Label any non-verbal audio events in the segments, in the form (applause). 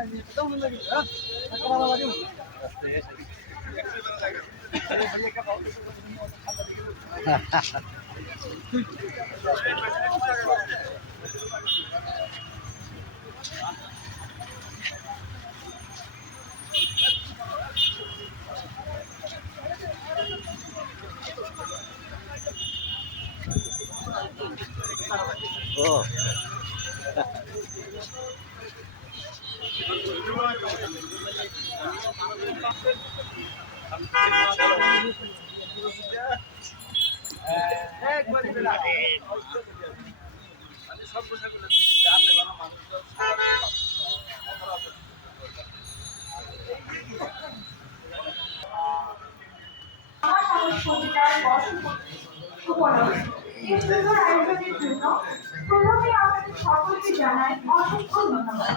সংস্কৃতির (laughs) বর্ষ উপলক্ষে এই সুন্দর আয়োজনের সকলকে জানাই অসংখ্য ধন্যবাদ।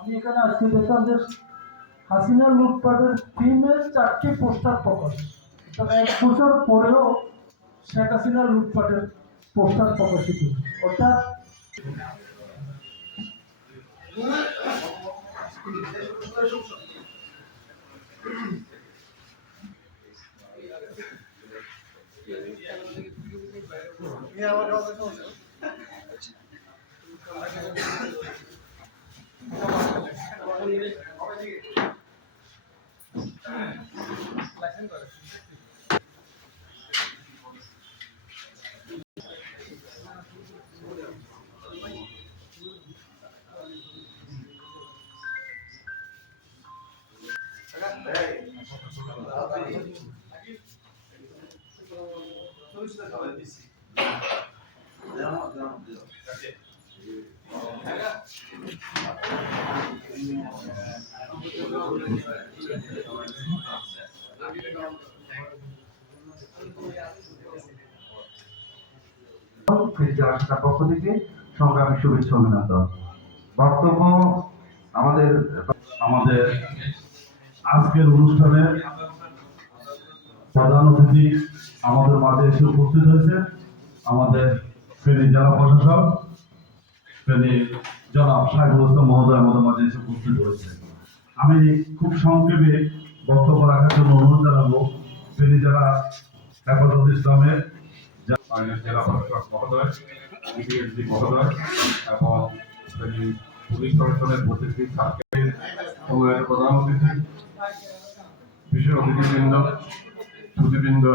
আমি এখানে আজকে দেখলাম যে হাসিনা লুটপাটের ফিল্মের চারটি পোস্টার প্রকাশ। তবে এক বছর পরেও শেখ হাসিনা লুটপাটের পোস্টার প্রকাশিত অর্থাৎ Saya mau ke dalam. পক্ষ থেকে সংগ্রামী শুভেচ্ছা অভিনন্দন। বক্তব্য আমাদের আমাদের আজকের অনুষ্ঠানে প্রধান অতিথি আমাদের মাঝে এসে উপস্থিত হয়েছে। আমাদের ফেনী জেলা প্রশাসক মহোদয় মাঝে এসে উপস্থিত হয়েছে আমি খুব সংক্ষেপে বক্তব্য রাখার জন্য অনুরোধ জানাব জেলা হেফাজত ইসলামের জেলা প্রশাসক মহোদয় মহোদয় এবং পুলিশ প্রতিনিধি সার্কেলের সময়ের প্রধান অতিথি, বিশেষ অতিথিবৃন্দ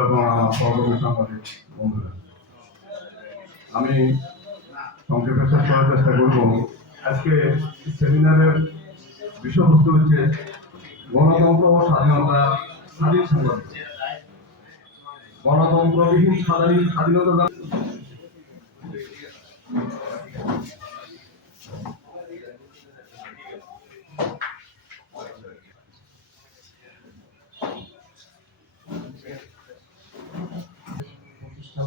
এবং আমার সাংবাদিক বন্ধুরা। আমি শেষ করার চেষ্টা করব। আজকে সেমিনারের বিষয়বস্তু হচ্ছে গণতন্ত্র ও স্বাধীনতা, স্বাধীন সংগ্রাম। গণতন্ত্রবিহীন স্বাধীন স্বাধীনতা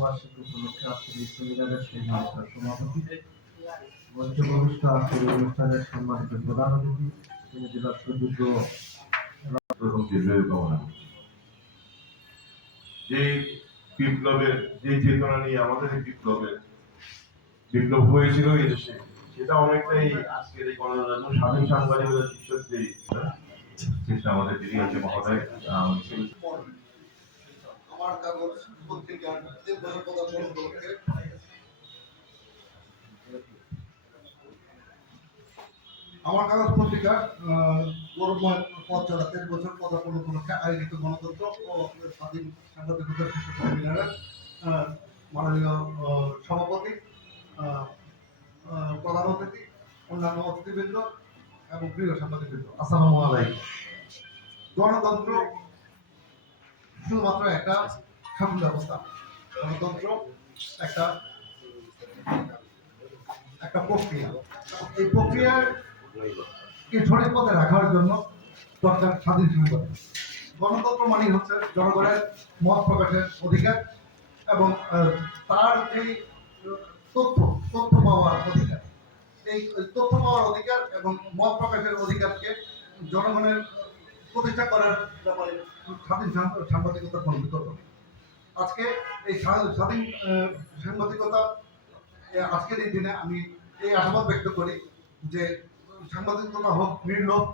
প্রতিষ্ঠা উপলক্ষে এই সেমিনারের সেই নামটার সভাপতি মঞ্চে আজকের অনুষ্ঠানের সম্মানিত প্রধান অতিথি তিনি জেলার সুযোগ্য যে বিপ্লবের, যে চেতনা নিয়ে আমাদের বিপ্লবের বিপ্লব হয়েছিল এই দেশে, সেটা অনেকটাই আজকের এই গণতন্ত্র স্বাধীন সাংবাদিকতার শীর্ষক যে চেষ্টা আমাদের ফিরিয়ে আছে মহোদয় আমার কাগজ পত্রিকার বছর পদার্পণ উপলক্ষে। আমার কাগজ পত্রিকা গৌরবময় বছর পদার্পণ উপলক্ষে আয়োজিত গণতন্ত্র ও স্বাধীন সাংবাদিকতার শীর্ষ মাননীয় সভাপতি প্রধান অতিথি, অন্যান্য অতিথিবৃন্দ এবং প্রিয় সাংবাদিকবৃন্দ। আসসালামু আলাইকুম। গণতন্ত্র শুধুমাত্র একটা শাসন ব্যবস্থা। গণতন্ত্র, একটা একটা প্রক্রিয়া। এই প্রক্রিয়ার সঠিক পথে রাখার জন্য দরকার স্বাধীন সাংবাদিক গণতন্ত্র মানে হচ্ছে জনগণের মত প্রকাশের অধিকার এবং তার যেই তথ্য তথ্য পাওয়ার অধিকার। এই তথ্য পাওয়ার অধিকার এবং মত প্রকাশের অধিকারকে জনগণের প্রতিষ্ঠা করার ব্যাপারে স্বাধীন সাংবাদিকতার কোনো বিতর্ক। আজকে এই স্বা- স্বাধীন সাংবাদিকতা আজকের এই দিনে আমি এই আশাবাদ ব্যক্ত করি যে সাংবাদিকতা হোক নির্লোভ